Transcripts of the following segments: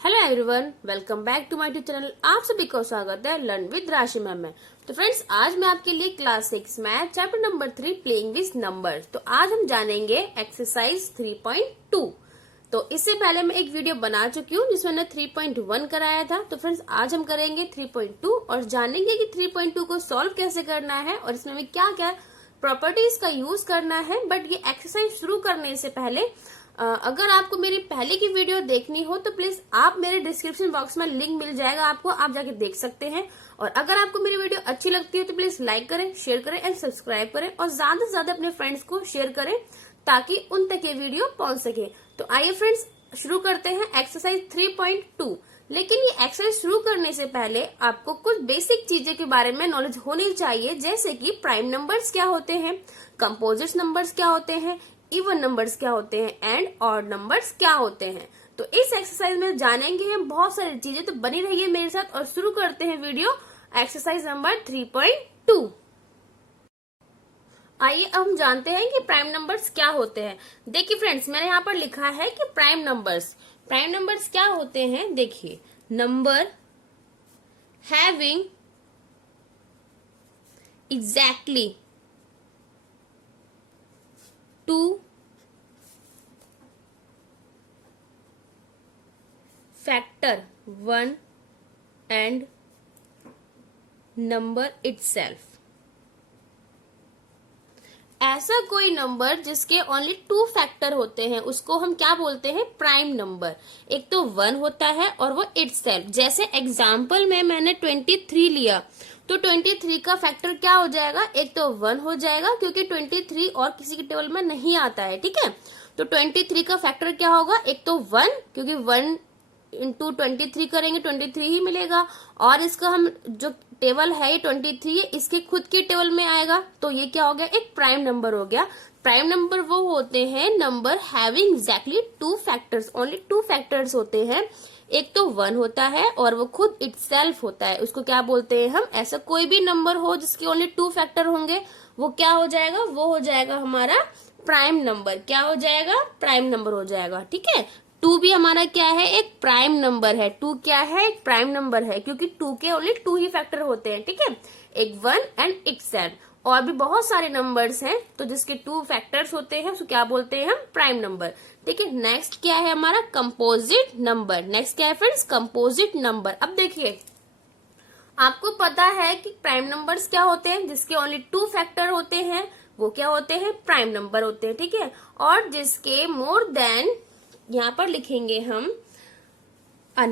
Hello everyone, welcome back to my channel. आप सभी को स्वागत है लर्न विद राशि मैम में। तो फ्रेंड्स, आज मैं आपके लिए class 6 math chapter number 3 playing with numbers. तो आज हम जानेंगे एक्सरसाइज 3.2। तो इससे पहले मैं एक वीडियो बना चुकी हूँ जिसमें मैंने 3.1 कराया था। तो फ्रेंड्स, आज हम करेंगे 3.2 और जानेंगे कि 3.2 को सॉल्व कैसे करना है और इसमें हमें क्या क्या प्रॉपर्टीज का यूज करना है। बट ये एक्सरसाइज शुरू करने से पहले अगर आपको मेरी पहले की वीडियो देखनी हो तो प्लीज आप मेरे डिस्क्रिप्शन बॉक्स में लिंक मिल जाएगा आपको, आप जाके देख सकते हैं। और अगर आपको मेरी वीडियो अच्छी लगती है तो प्लीज लाइक करें, शेयर करें एंड सब्सक्राइब करें और ज्यादा से ज्यादा अपने फ्रेंड्स को शेयर करें ताकि उन तक ये वीडियो पहुंच सके। तो आइए फ्रेंड्स, शुरू करते हैं एक्सरसाइज 3.2। लेकिन ये एक्सरसाइज शुरू करने से पहले आपको कुछ बेसिक चीजें के बारे में नॉलेज होनी चाहिए, जैसे कि प्राइम नंबर्स क्या होते हैं, कंपोजिट नंबर्स क्या होते हैं, इवन नंबर्स क्या होते हैं एंड ऑड नंबर्स क्या होते हैं। तो इस एक्सरसाइज में जानेंगे हम बहुत सारी चीजें। तो बनी रहिए मेरे साथ और शुरू करते हैं वीडियो एक्सरसाइज नंबर 3.2। आइए अब हम जानते हैं कि प्राइम नंबर्स क्या होते हैं। देखिए फ्रेंड्स, मैंने यहाँ पर लिखा है कि प्राइम नंबर्स क्या होते हैं। देखिए, number having exactly 2 factor 1 and number itself. ऐसा कोई नंबर जिसके ओनली 2 फैक्टर होते हैं उसको हम क्या बोलते हैं? Prime number. एक तो 1 होता है और वो इटसेल्फ। जैसे एग्जाम्पल में मैंने 23 लिया तो 23 का फैक्टर क्या हो जाएगा? एक तो 1 हो जाएगा क्योंकि 23 और किसी के टेबल में नहीं आता है, ठीक है। तो 23 का फैक्टर क्या होगा? एक तो 1, क्योंकि 1 इंटू 23 करेंगे 23 ही मिलेगा। और इसका हम जो टेबल है ये 23 है, इसके खुद के टेबल में आएगा। तो ये क्या हो गया? एक प्राइम नंबर हो गया। प्राइम नंबर वो होते हैं number having exactly 2 factors, only 2 factors होते हैं। एक तो 1 होता है और वो खुद इटसेल्फ होता है, उसको क्या बोलते हैं हम? ऐसा कोई भी नंबर हो जिसके ओनली 2 फैक्टर होंगे वो क्या हो जाएगा? वो हो जाएगा हमारा प्राइम नंबर। क्या हो जाएगा? प्राइम नंबर हो जाएगा, ठीक है। 2 भी हमारा क्या है? एक प्राइम नंबर है। 2 क्या है? एक प्राइम नंबर है क्योंकि 2 के ओनली 2 ही फैक्टर होते हैं, ठीक है। एक 1 एंड इटसेल्फ। और भी बहुत सारे नंबर्स हैं तो जिसके 2 फैक्टर्स होते हैं उसको क्या बोलते हैं हम? प्राइम नंबर, ठीक है। नेक्स्ट क्या है हमारा? Composite number. नेक्स्ट क्या है फ्रेंड्स? Composite number. अब देखिए, आपको पता है कि प्राइम नंबर्स क्या होते हैं? जिसके ओनली 2 फैक्टर होते हैं वो क्या होते हैं? प्राइम नंबर होते हैं, ठीक है। और जिसके मोर देन, यहां पर लिखेंगे हम a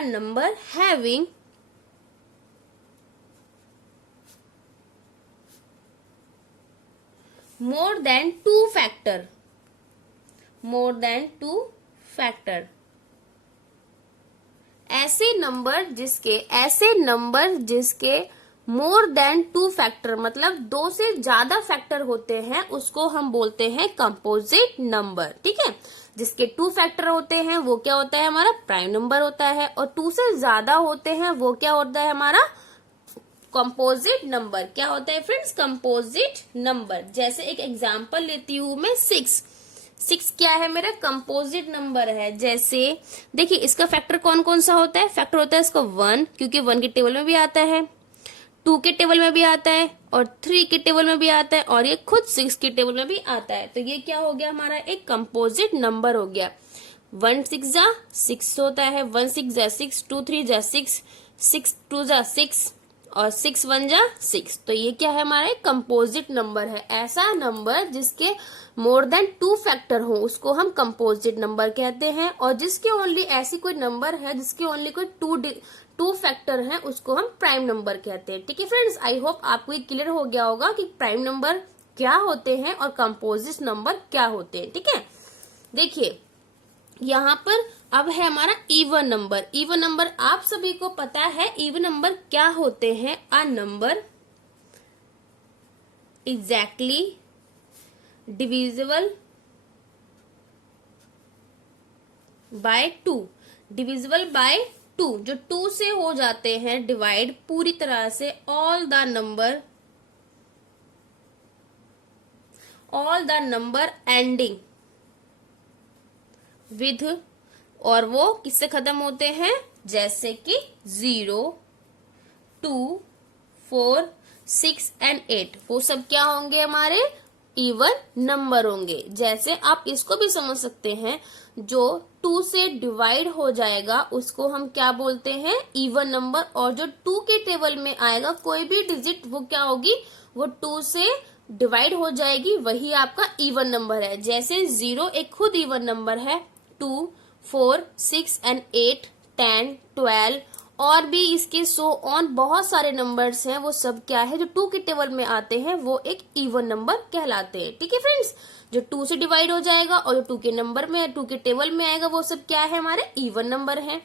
number having more than 2 factor, more than 2 factor. ऐसे नंबर जिसके मोर देन 2 फैक्टर मतलब 2 से ज्यादा फैक्टर होते हैं उसको हम बोलते हैं कंपोजिट नंबर, ठीक है। जिसके 2 फैक्टर होते हैं वो क्या होता है? हमारा प्राइम नंबर होता है। और 2 से ज्यादा होते हैं वो क्या होता है? हमारा कंपोजिट नंबर। क्या होता है फ्रेंड्स? Composite number. जैसे एक एग्जांपल लेती हूं मैं, 6 क्या है? मेरा कंपोजिट नंबर है। जैसे देखिए, इसका फैक्टर कौन कौन सा होता है? फैक्टर होता है इसका 1, क्योंकि 1 के टेबल में भी आता है, 2 के टेबल में भी आता है और 3 के टेबल में भी आता है और ये खुद 6 के टेबल में भी आता है। तो ये क्या हो गया? हमारा एक कंपोजिट नंबर हो गया। 1 6 जा 6 होता है, 1 6 जा 6, 2 3 जा 6, 6 2 जा 6 और 6 1 जा 6। तो ये क्या है? हमारा एक कंपोजिट नंबर है। ऐसा नंबर जिसके मोर देन 2 फैक्टर हो उसको हम कंपोजिट नंबर कहते हैं। और जिसके ओनली ऐसी कोई नंबर है जिसके ओनली कोई 2 फैक्टर है उसको हम प्राइम नंबर कहते हैं, ठीक है फ्रेंड्स। आई होप आपको ये क्लियर हो गया होगा कि प्राइम नंबर क्या होते हैं और कंपोजिट नंबर क्या होते हैं, ठीक है। देखिए, यहाँ पर अब है हमारा इवन नंबर। इवन नंबर आप सभी को पता है इवन नंबर क्या होते हैं? A number exactly divisible by 2। Divisible by 2, जो 2 से हो जाते हैं डिवाइड पूरी तरह से all the number ending with, और वो किससे खत्म होते हैं, जैसे कि 0, 2, 4, 6 एंड 8, वो सब क्या होंगे, हमारे इवन नंबर होंगे। जैसे आप इसको भी समझ सकते हैं, जो 2 से डिवाइड हो जाएगा उसको हम क्या बोलते हैं, इवन नंबर, और जो 2 के टेबल में आएगा कोई भी डिजिट वो क्या होगी, वो 2 से डिवाइड हो जाएगी, वही आपका इवन नंबर है। जैसे 0 एक खुद इवन नंबर है, 2, 4, 6 एंड 8, 10, 12 और भी इसके सो ऑन बहुत सारे नंबर्स हैं, वो सब क्या है, जो 2 के टेबल में आते हैं वो एक इवन नंबर कहलाते हैं। ठीक है फ्रेंड्स, जो 2 से डिवाइड हो जाएगा और जो 2 के नंबर में 2 के टेबल में आएगा वो सब क्या है, हमारे इवन नंबर है।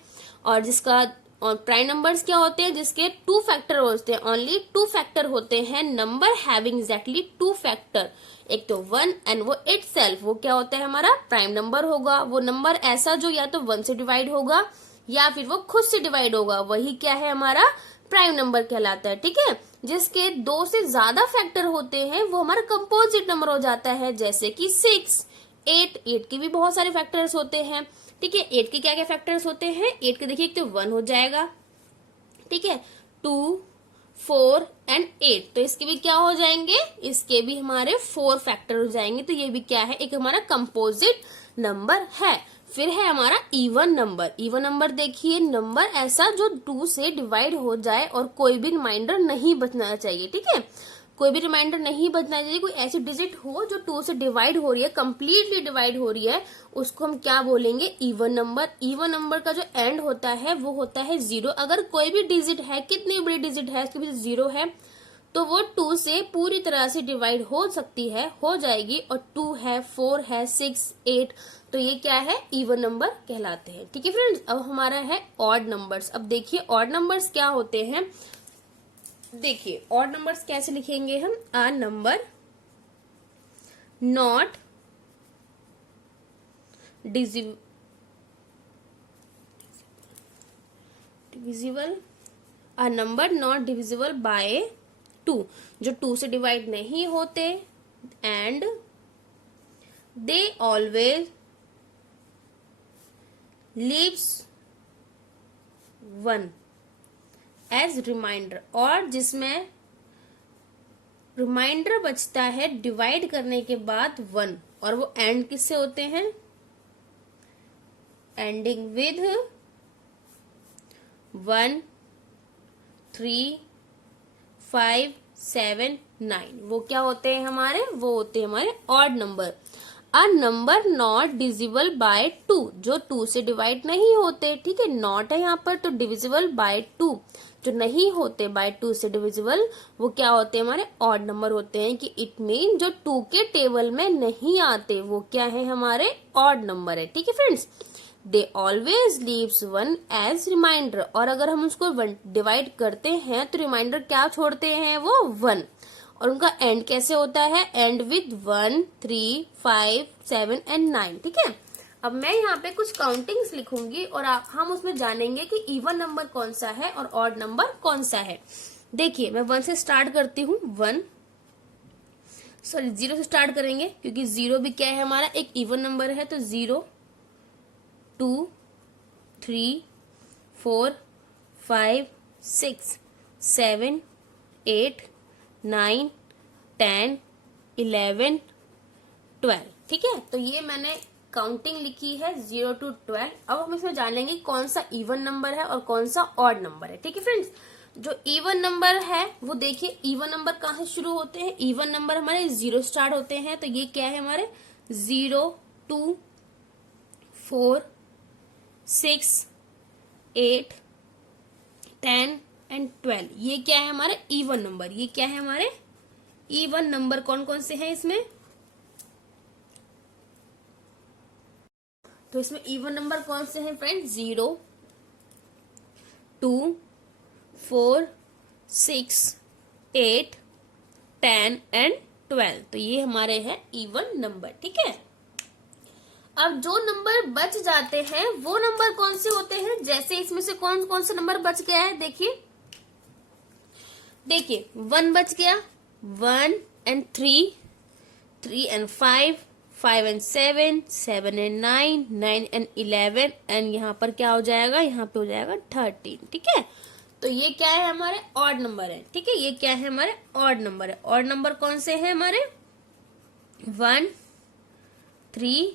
और जिसका और प्राइम नंबर्स क्या होते हैं, जिसके 2 फैक्टर होते हैं, ओनली 2 फैक्टर होते हैं, नंबर हैविंग एग्जैक्टली 2 फैक्टर। एक तो 1 एंड वो इटसेल्फ, वो क्या होता है, हमारा प्राइम नंबर होगा। वो नंबर ऐसा जो या तो 1 से डिवाइड होगा या फिर वो खुद से डिवाइड होगा, वही क्या है, हमारा प्राइम नंबर कहलाता है। ठीक है, जिसके 2 से ज्यादा फैक्टर होते हैं वो हमारा कंपोजिट नंबर हो जाता है, जैसे कि 6, 8 के भी बहुत सारे फैक्टर्स होते हैं। ठीक है, 8 के क्या क्या फैक्टर्स होते हैं, 8 के देखिए एक तो 1 हो जाएगा, ठीक है, 2, 4 एंड 8, तो इसके भी क्या हो जाएंगे, इसके भी हमारे 4 फैक्टर हो जाएंगे। तो ये भी क्या है, एक हमारा कंपोजिट नंबर है। फिर है हमारा इवन नंबर। इवन नंबर देखिए, नंबर ऐसा जो 2 से डिवाइड हो जाए और कोई भी रिमाइंडर नहीं बचना चाहिए। ठीक है, कोई भी रिमाइंडर नहीं बचना चाहिए। कोई ऐसी डिजिट हो जो 2 से डिवाइड हो रही है, कंप्लीटली डिवाइड हो रही है, उसको हम क्या बोलेंगे, इवन नंबर। इवन नंबर का जो एंड होता है वो होता है 0। अगर कोई भी डिजिट है, कितनी बड़ी डिजिट है, इसके पीछे 0 है, तो वो 2 से पूरी तरह से डिवाइड हो सकती है, हो जाएगी। और 2 है, 4 है, 6, 8, तो ये क्या है, इवन नंबर कहलाते हैं। ठीक है फ्रेंड्स, अब हमारा है ऑड नंबर्स। अब देखिए ऑड नंबर्स क्या होते हैं। देखिए ऑड नंबर्स कैसे लिखेंगे हम, a number not divisible, a number not divisible by 2, जो 2 से डिवाइड नहीं होते, and they always leaves 1 as reminder, और जिसमें रिमाइंडर बचता है डिवाइड करने के बाद 1, और वो एंड किससे होते हैं, एंडिंग विद 1, 3, 5, 7, 9, वो क्या होते हैं हमारे, वो होते हैं हमारे odd number. A number not divisible by 2, जो 2 से डिवाइड नहीं होते। ठीक है, नॉट है यहाँ पर, तो डिविजिबल बाय 2, जो नहीं होते बाय 2 से डिविजिबल, वो क्या होते हैं, हमारे ऑड नंबर होते हैं। कि इट मीन जो 2 के टेबल में नहीं आते वो क्या है, हमारे ऑड नंबर है। ठीक है friends, they always leaves 1 as reminder, और अगर हम उसको डिवाइड करते हैं तो रिमाइंडर क्या छोड़ते हैं, वो 1, और उनका एंड कैसे होता है, एंड विद 1, 3, 5, 7 एंड 9। ठीक है, अब मैं यहाँ पे कुछ काउंटिंग्स लिखूंगी और हम उसमें जानेंगे कि इवन नंबर कौन सा है और ऑड नंबर कौन सा है। देखिए मैं 1 से स्टार्ट करती हूँ, 0 से स्टार्ट करेंगे, क्योंकि 0 भी क्या है, हमारा एक इवन नंबर है। तो 0, 2, 3, 4, 5, 6, 7, 8, 9, 10, 11, 12। ठीक है, तो ये मैंने काउंटिंग लिखी है 0 to 12। अब हम इसमें जानेंगे कौन सा इवन नंबर है और कौन सा ऑड नंबर है। ठीक है फ्रेंड्स, जो इवन नंबर है वो देखिए, इवन नंबर कहाँ से शुरू होते हैं, इवन नंबर हमारे 0 स्टार्ट होते हैं। तो ये क्या है हमारे 0, 2, 4, 6, 8, 10 एंड 12, ये क्या है हमारे इवन नंबर। ये क्या है हमारे इवन नंबर, कौन कौन से हैं इसमें, तो इसमें इवन नंबर कौन से हैं फ्रेंड, 0, 2, 4, 6, 8, 10 एंड 12, तो ये हमारे हैं इवन नंबर। ठीक है, अब जो नंबर बच जाते हैं वो नंबर कौन से होते हैं, जैसे इसमें से कौन कौन सा नंबर बच गया है, देखिए 1 बच गया, 1 and 3, 3 and 5, 5 and 7, 7 and 9, 9 and 11 and यहाँ पर क्या हो जाएगा, यहाँ पे हो जाएगा 13। ठीक है, तो ये क्या है, हमारे ऑड नंबर है। ठीक है, ये क्या है, हमारे ऑड नंबर है। ऑड नंबर कौन से हैं हमारे, 1, 3,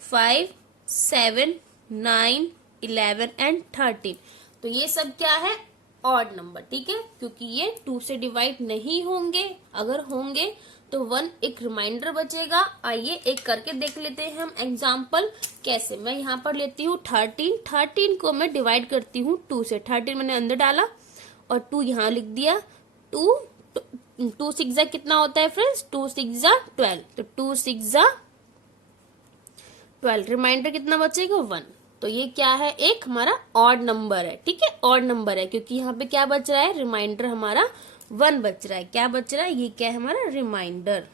5, 7, 9, 11 एंड 13। तो ये सब क्या है, ऑड नंबर। ठीक है, क्योंकि ये 2 से डिवाइड नहीं होंगे, अगर होंगे तो 1 एक रिमाइंडर बचेगा। आइए एक करके देख लेते हैं हम एग्जाम्पल कैसे। मैं यहाँ पर लेती हूँ 13 को मैं डिवाइड करती हूँ 2 से। 13 मैंने अंदर डाला और 2 यहाँ लिख दिया। 2 6 कितना होता है फ्रेंड्स, 2 6 12, तो 2 6 12, रिमाइंडर कितना बचेगा, 1। तो ये क्या है, एक हमारा ऑड नंबर है। ठीक है, ऑड नंबर है क्योंकि यहाँ पे क्या बच रहा है, रिमाइंडर हमारा 1 बच रहा है। क्या बच रहा है, ये क्या है हमारा रिमाइंडर।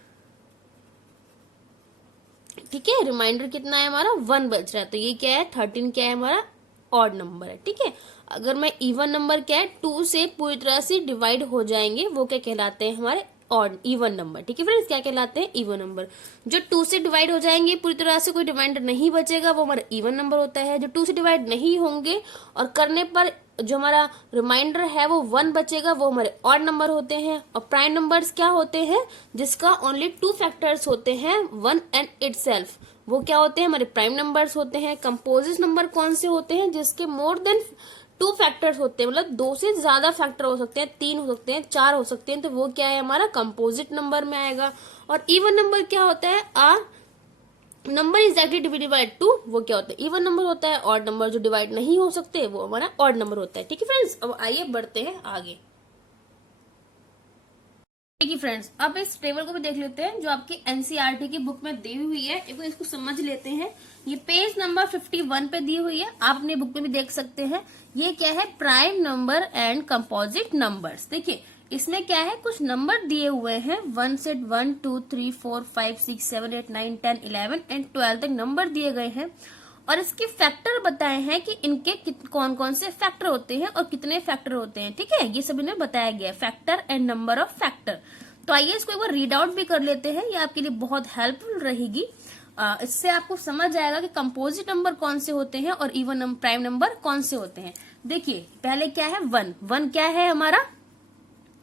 ठीक है, रिमाइंडर कितना है हमारा, 1 बच रहा है। तो ये क्या है, 13 क्या है हमारा ऑड नंबर है। ठीक है, अगर मैं इवन नंबर क्या है, 2 से पूरी तरह से डिवाइड हो जाएंगे, वो क्या कहलाते हैं, हमारे ऑड इवन नंबर। ठीक है फ्रेंड्स, क्या कहलाते हैं, इवन नंबर। जो 2 से डिवाइड हो जाएंगे, पूरी तरह से कोई रिमाइंडर नहीं बचेगा, वो हमारा इवन नंबर होता है। जो 2 से डिवाइड नहीं होंगे और करने पर जो हमारा रिमाइंडर है वो 1 बचेगा, वो हमारे ऑड नंबर होते हैं। और प्राइम नंबर्स क्या होते हैं, जिसका ओनली 2 फैक्टर्स होते हैं, 1 एंड इटसेल्फ, वो क्या होते हैं, हमारे प्राइम नंबर्स होते हैं। कंपोजिट नंबर कौन से होते हैं, जिसके मोर देन 2 फैक्टर्स होते हैं, मतलब 2 से ज्यादा फैक्टर हो सकते हैं, 3 हो सकते हैं, 4 हो सकते हैं, तो वो क्या है, हमारा कंपोजिट नंबर में आएगा। और इवन नंबर क्या होता है, नंबर एग्जैक्टली डिवाइडेड बाय 2, वो क्या होता है, इवन नंबर होता है। ऑड नंबर जो डिवाइड नहीं हो सकते, वो हमारा ऑड नंबर होता है। ठीक है फ्रेंड्स, अब आइए बढ़ते हैं आगे। ठीक है फ्रेंड्स, अब इस टेबल को भी देख लेते हैं जो आपकी एनसीईआरटी की बुक में दी हुई है। एक बार इसको समझ लेते हैं। ये पेज नंबर 51 पे दी हुई है, आप अपनी बुक में भी देख सकते हैं। ये क्या है, prime number and composite numbers. देखिए इसमें क्या है, कुछ नंबर दिए हुए हैं, 1 से 1 2 3 4 5 6 7 8 9 10 11 एंड 12 तक नंबर दिए गए हैं। और इसके फैक्टर बताए हैं कि इनके कौन कौन से फैक्टर होते हैं और कितने फैक्टर होते हैं। ठीक है, ये सब इन्हें बताया गया है, factor and number of factor. तो आइए इसको एक बार रीड आउट भी कर लेते हैं, ये आपके लिए बहुत हेल्पफुल रहेगी। इससे आपको समझ आएगा कि कंपोजिट नंबर कौन से होते हैं और इवन प्राइम नंबर कौन से होते हैं। देखिए पहले क्या है, 1 क्या है हमारा,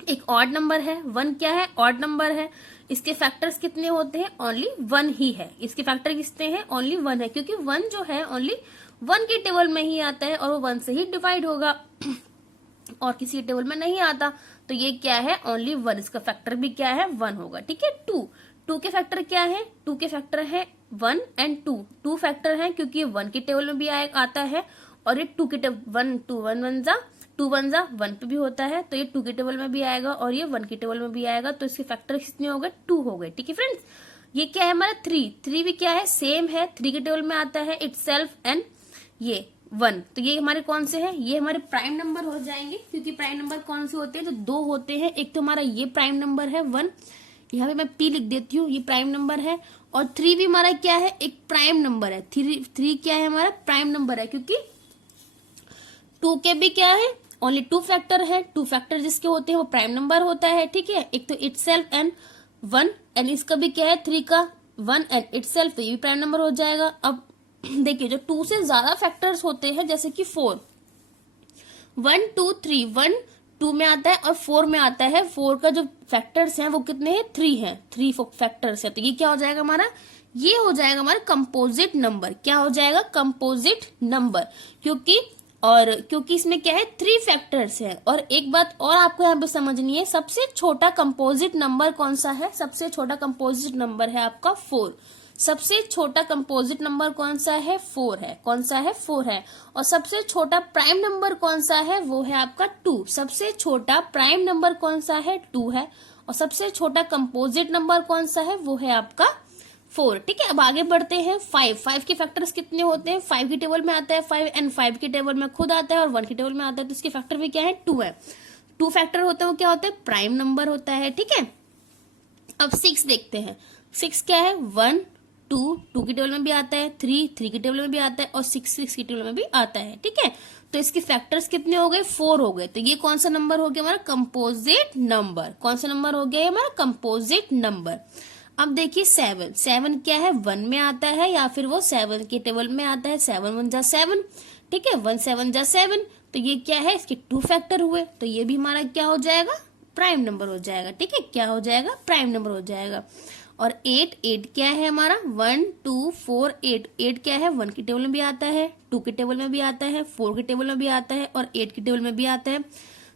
एक ऑड नंबर है। 1 क्या है, ऑड नंबर है। इसके फैक्टर्स कितने होते हैं, ओनली 1 ही है। इसके फैक्टर कितने हैं, ओनली 1 है, क्योंकि 1 जो है ओनली 1 के टेबल में ही आता है और वो 1 से ही डिवाइड होगा और किसी टेबल में नहीं आता। तो ये क्या है, ओनली 1। इसका फैक्टर भी क्या है, 1 होगा। ठीक है, 2 के फैक्टर क्या है, 2 के फैक्टर है 1 एंड 2 फैक्टर है क्योंकि 1 के टेबल में भी आता है और ये 2 के टेबल 1 2 1 1 जा 2 1 जा 1 पे भी होता है, तो ये 2 के टेबल में भी आएगा और ये 1 के टेबल में भी आएगा। तो इसके फैक्टर कितने हो गए, 2 हो गए। ठीक है फ्रेंड्स, ये क्या है हमारा 3 भी क्या है, सेम है, 3 के टेबल में आता है इटसेल्फ एंड ये 1। तो ये हमारे कौन से हैं, ये हमारे प्राइम नंबर हो जाएंगे, क्योंकि प्राइम नंबर कौन से होते हैं, जो 2 होते हैं। एक तो हमारा ये प्राइम नंबर है 1, यहाँ पे मैं P लिख देती हूँ, ये प्राइम नंबर है। और 3 भी हमारा क्या है, एक प्राइम नंबर है। 3 क्या है हमारा, प्राइम नंबर है, क्योंकि 2 के भी क्या है, ओनली 2 फैक्टर है। 2 फैक्टर जिसके होते हैं वो प्राइम नंबर होता है। ठीक है, एक तो इटसेल्फ एंड 1 एंड इसका भी क्या है, 3 का 1 एंड इटसेल्फ, तो ये भी प्राइम नंबर हो जाएगा। अब देखिए जो 2 से ज्यादा फैक्टर्स होते हैं, जैसे कि 4, 1 2 3, 1 2 में आता है और 4 में आता है। 4 का जो फैक्टर्स हैं वो कितने हैं, 3 हैं, 3 फैक्टर्स है। तो ये क्या हो जाएगा हमारा, ये हो जाएगा हमारा कंपोजिट नंबर। क्या हो जाएगा, कंपोजिट नंबर, क्योंकि इसमें क्या है, 3 फैक्टर्स है। और एक बात और आपको यहाँ पे समझनी है, सबसे छोटा कंपोजिट नंबर कौन सा है, सबसे छोटा कंपोजिट नंबर है आपका 4। सबसे छोटा कंपोजिट नंबर कौन सा है, 4 है। कौन सा है, 4 है। और सबसे छोटा प्राइम नंबर कौन सा है, वो है आपका 2। सबसे छोटा प्राइम नंबर कौन सा है, 2 है। और सबसे छोटा कंपोजिट नंबर कौन सा है, वो है आपका 4। ठीक है, अब आगे बढ़ते हैं। 5 के फैक्टर्स कितने होते हैं, 5 की टेबल में आता है 5 एंड 5 की टेबल में खुद आता है और 1 की टेबल में आता है, तो इसके फैक्टर भी क्या है, 2 है। 2 फैक्टर होता है वो क्या होता है, प्राइम नंबर होता है। ठीक है, अब 6 देखते हैं। 6 क्या है, 1 2 की टेबल में भी आता है, 3 की टेबल में भी आता है और 6 की टेबल में भी आता है। ठीक है, तो इसके फैक्टर्स कितने हो गए, 4 हो गए। तो ये कौन सा नंबर हो गया हमारा, कंपोजिट नंबर। कौन सा नंबर हो गया हमारा, कंपोजिट नंबर। अब देखिए 7, 7 क्या है 1 में आता है या फिर वो 7 के टेबल में आता है, 7 1 जा 7, ठीक है, 1 7 जा 7, तो ये क्या है इसके 2 फैक्टर हुए, तो ये भी हमारा क्या हो जाएगा, प्राइम नंबर हो जाएगा, ठीक है, क्या हो जाएगा, प्राइम नंबर हो जाएगा। और 8, 8 क्या है हमारा 1 2 4 8, 8 क्या है 1 के टेबल में भी आता है, 2 के टेबल में भी आता है, 4 के टेबल में भी आता है और 8 के टेबल में भी आता है।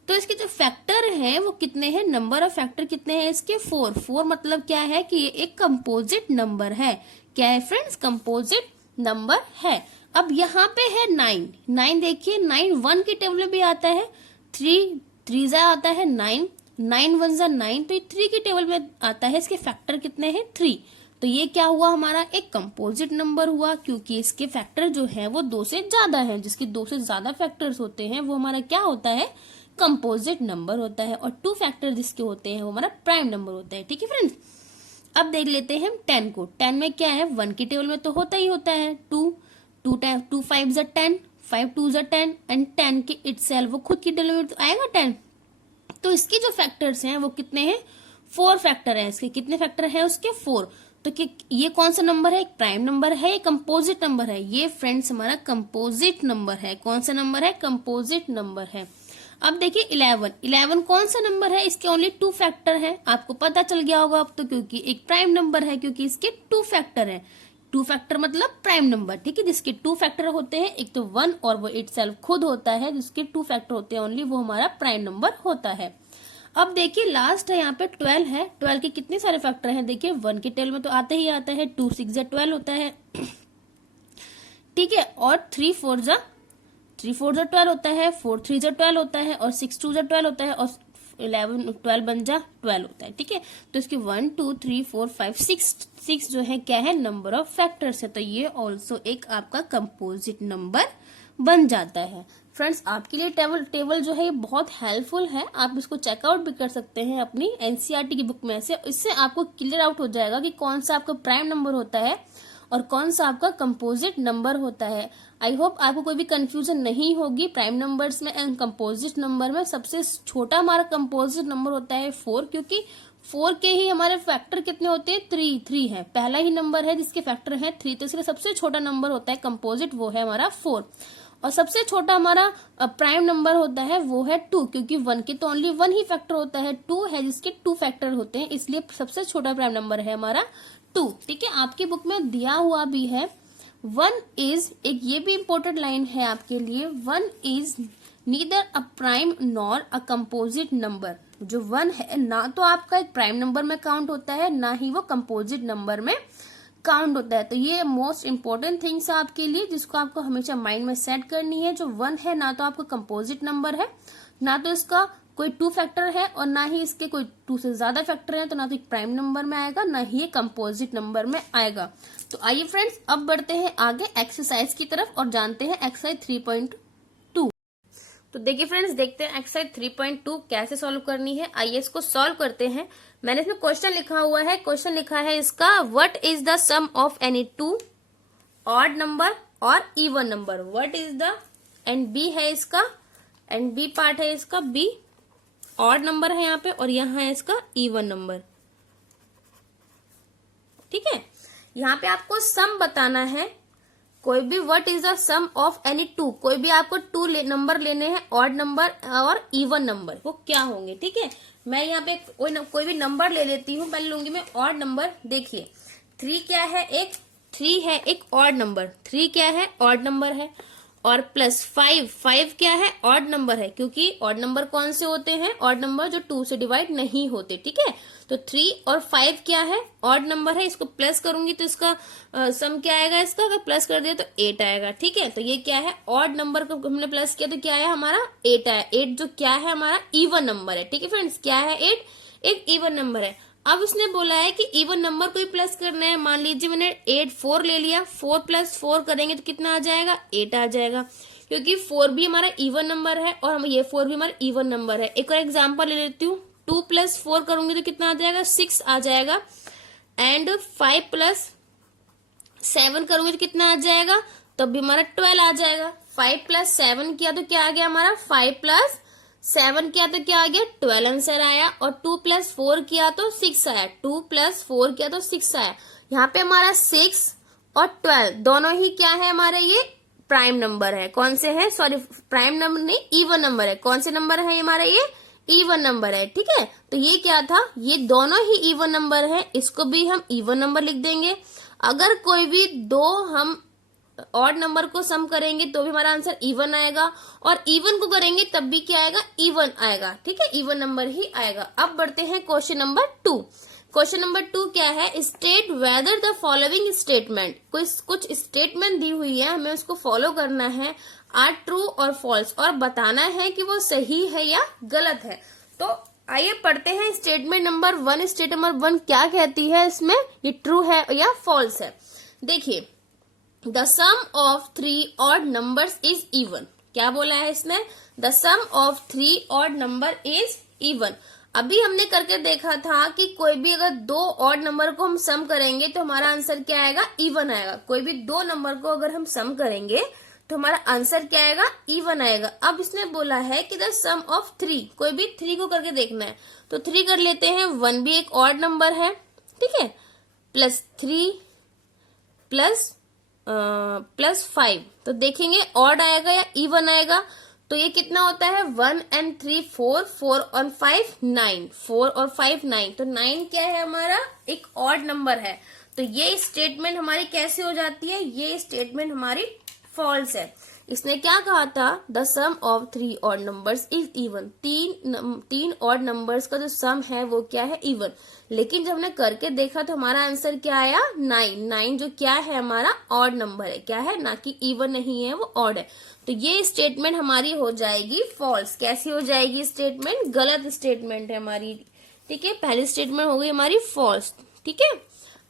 तो इसके जो फैक्टर हैं वो कितने हैं, नंबर ऑफ फैक्टर कितने हैं इसके 4, 4 मतलब क्या है कि ये एक कंपोजिट नंबर है, क्या है फ्रेंड्स, कंपोजिट नंबर है। अब यहाँ पे है 9, 9 देखिए 9 1 के टेबल में भी आता है, 3 3 जा आता है 9, 9 1 जा 9, तो ये 3 के टेबल में आता है, इसके फैक्टर कितने हैं 3, तो ये क्या हुआ हमारा एक कंपोजिट नंबर हुआ, क्योंकि इसके फैक्टर जो है वो 2 से ज्यादा है, जिसके 2 से ज्यादा फैक्टर्स होते हैं वो हमारा क्या होता है, कंपोजिट नंबर होता है, और 2 फैक्टर जिसके होते हैं वो हमारा प्राइम नंबर होता है, ठीक है फ्रेंड्स। अब देख लेते हैं हम 10 को, 10 में क्या है 1 के टेबल में तो होता ही होता है 2, 2 5 जा 10, 5 2 जा 10, एंड 10 के इटसेल्फ वो खुद की टेबल में तो आएगा 10, तो इसके जो फैक्टर्स हैं वो कितने हैं 4 फैक्टर है, इसके कितने फैक्टर है उसके 4, तो कि ये कौन सा नंबर है, एक प्राइम नंबर है, एक कंपोजिट नंबर है, ये फ्रेंड्स हमारा कंपोजिट नंबर है, कौन सा नंबर है, कंपोजिट नंबर है। अब देखिए 11, 11 कौन सा नंबर है, इसके ओनली 2 फैक्टर है, आपको पता चल गया होगा अब तो, क्योंकि एक प्राइम नंबर है, क्योंकि इसके 2 फैक्टर है, 2 फैक्टर मतलब प्राइम नंबर, ठीक है, जिसके 2 फैक्टर होते हैं, एक तो 1 और वो इटसेल्फ खुद होता है, जिसके 2 फैक्टर होते हैं ओनली, वो हमारा प्राइम नंबर होता है। अब देखिए लास्ट है यहाँ पे 12 है, 12 के कितने सारे फैक्टर हैं, देखिए 1 के टेबल में तो आते ही आता है, 2 6 जा 12 होता है, ठीक है, और 3 4 जा 12 होता है, 4 3 जा 12 होता है, और 6 2 जा 12 होता है, और 11 12 बन जा 12 होता है, ठीक है, तो इसके 1 2 3 4 5 6 जो है क्या है नंबर ऑफ फैक्टर्स है, तो ये ऑल्सो एक आपका कंपोजिट नंबर बन जाता है। फ्रेंड्स आपके लिए टेबल जो है ये बहुत हेल्पफुल है, आप इसको चेकआउट भी कर सकते हैं अपनी एनसीईआरटी की बुक में से, इससे आपको क्लियर आउट हो जाएगा कि कौन सा आपका प्राइम नंबर होता है और कौन सा आपका कंपोजिट नंबर होता है। आई होप आपको कोई भी कंफ्यूजन नहीं होगी प्राइम नंबर्स में एंड कंपोजिट नंबर में। सबसे छोटा हमारा कंपोजिट नंबर होता है 4, क्योंकि 4 के ही हमारे फैक्टर कितने होते हैं 3 है, पहला ही नंबर है जिसके फैक्टर है 3, तो इसलिए सबसे छोटा नंबर होता है कंपोजिट, वो है हमारा 4। और सबसे छोटा हमारा प्राइम नंबर होता है वो है 2, क्योंकि 1 के तो ओनली 1 ही फैक्टर होता है, 2 है जिसके 2 फैक्टर होते हैं, इसलिए सबसे छोटा प्राइम नंबर है हमारा 2, ठीक है। आपकी बुक में दिया हुआ भी है 1 इज, एक ये भी इंपॉर्टेंट लाइन है आपके लिए, 1 is neither a prime nor a composite number. जो 1 है ना तो आपका एक प्राइम नंबर में काउंट होता है, ना ही वो कंपोजिट नंबर में काउंट होता है। तो ये मोस्ट इंपॉर्टेंट थिंग्स है आपके लिए, जिसको आपको हमेशा माइंड में सेट करनी है। जो 1 है ना तो आपका कंपोजिट नंबर है, ना तो इसका कोई 2 फैक्टर है, और ना ही इसके कोई 2 से ज्यादा फैक्टर है, तो ना तो एक प्राइम नंबर में आएगा, ना ही ये कंपोजिट नंबर में आएगा। तो आइए फ्रेंड्स अब बढ़ते हैं आगे एक्सरसाइज की तरफ और जानते हैं एक्सरसाइज 3.2। तो देखिए फ्रेंड्स, देखते हैं एक्सरसाइज 3.2 कैसे सॉल्व करनी है। आइए इसको सॉल्व करते हैं। मैंने इसमें क्वेश्चन लिखा हुआ है, क्वेश्चन लिखा है इसका, what is the sum of any 2 odd number और even number, what is the, and B है इसका, एंड बी पार्ट है इसका, बी ऑड नंबर है यहाँ पे, और यहाँ है इसका इवन नंबर, ठीक है। यहाँ पे आपको सम बताना है, कोई भी what is the sum of any 2, कोई भी आपको 2 नंबर लेने हैं, ऑड नंबर और इवन नंबर, वो क्या होंगे, ठीक है। मैं यहाँ पे कोई भी नंबर ले लेती हूँ, पहले लूंगी मैं ऑड नंबर। देखिए 3 क्या है, एक 3 है एक ऑड नंबर, 3 क्या है ऑड नंबर है, और प्लस 5 क्या है ऑड नंबर है, क्योंकि ऑड नंबर कौन से होते हैं, ऑड नंबर जो 2 से डिवाइड नहीं होते, ठीक है। तो 3 और 5 क्या है ऑड नंबर है, इसको प्लस करूंगी तो इसका सम क्या आएगा, इसका अगर प्लस कर दिया तो 8 आएगा, ठीक है। तो ये क्या है ऑड नंबर को हमने प्लस किया तो क्या है हमारा 8 आया, 8 जो क्या है हमारा इवन नंबर है, ठीक है फ्रेंड्स, क्या है 8 एक इवन नंबर है। अब इसने बोला है कि इवन नंबर को ही प्लस करना है, मान लीजिए मैंने 8 4 ले लिया, 4 + 4 करेंगे तो कितना आ जाएगा 8 आ जाएगा, क्योंकि 4 भी हमारा इवन नंबर है और हम ये 4 भी हमारा इवन नंबर है। एक और एग्जांपल ले लेती हूँ, 2 + 4 करूंगी तो कितना आ जाएगा 6 आ जाएगा, एंड 5 + 7 करूंगी तो कितना आ जाएगा, तब भी हमारा 12 आ जाएगा। 5 + 7 किया तो क्या आ गया हमारा 5 + 7 किया तो क्या आ गया 12 आंसर आया, और 2 + 4 किया तो 6 आया, 2 + 4 किया तो 6 आया। यहाँ पे हमारा 6 और 12 दोनों ही क्या है हमारे, ये प्राइम नंबर है। कौन से है, सॉरी प्राइम नंबर नहीं, इवन नंबर है। कौन से नंबर है हमारा, ये इवन नंबर है। ठीक है, तो ये क्या था, ये दोनों ही इवन नंबर है, इसको भी हम इवन नंबर लिख देंगे। अगर कोई भी दो हम ऑड नंबर को सम करेंगे तो भी हमारा आंसर इवन आएगा, और इवन को करेंगे तब भी क्या आएगा, इवन आएगा। ठीक है, इवन नंबर ही आएगा। अब बढ़ते हैं क्वेश्चन नंबर 2। क्वेश्चन नंबर 2 क्या है, state whether the following statement. कुछ स्टेटमेंट दी हुई है, हमें उसको फॉलो करना है, आर ट्रू और फॉल्स, और बताना है कि वो सही है या गलत है। तो आइए पढ़ते हैं स्टेटमेंट नंबर 1। स्टेटमेंट नंबर 1 क्या कहती है, इसमें ये ट्रू है या फॉल्स है। देखिए, the sum of 3 odd numbers is even. क्या बोला है इसमें, the sum of 3 odd number is even. अभी हमने करके देखा था कि कोई भी अगर दो ऑड नंबर को हम सम करेंगे तो हमारा आंसर क्या आएगा, इवन आएगा। कोई भी दो नंबर को अगर हम सम करेंगे तो हमारा आंसर क्या आएगा, इवन आएगा। अब इसने बोला है कि द सम ऑफ 3, कोई भी 3 को करके देखना है तो 3 कर लेते हैं। 1 भी एक ऑड नंबर है, ठीक है, +3 प्लस 5, तो देखेंगे ऑड आएगा या इवन आएगा। तो ये कितना होता है, 1 and 3 4, 4 और 5 9, 4 और 5 9, तो 9 क्या है हमारा, एक ऑड नंबर है। तो ये स्टेटमेंट हमारी कैसे हो जाती है, ये स्टेटमेंट हमारी फॉल्स है। इसने क्या कहा था, the sum of 3 odd numbers is even. तीन ऑड नंबर्स का जो सम है वो क्या है, इवन। लेकिन जब हमने करके देखा तो हमारा आंसर क्या आया, 9। 9 जो क्या है हमारा ऑड नंबर है, क्या है, ना कि इवन नहीं है, वो ऑड है। तो ये स्टेटमेंट हमारी हो जाएगी फॉल्स। कैसी हो जाएगी स्टेटमेंट, गलत स्टेटमेंट है हमारी। ठीक है, पहली स्टेटमेंट हो गई हमारी फॉल्स। ठीक है,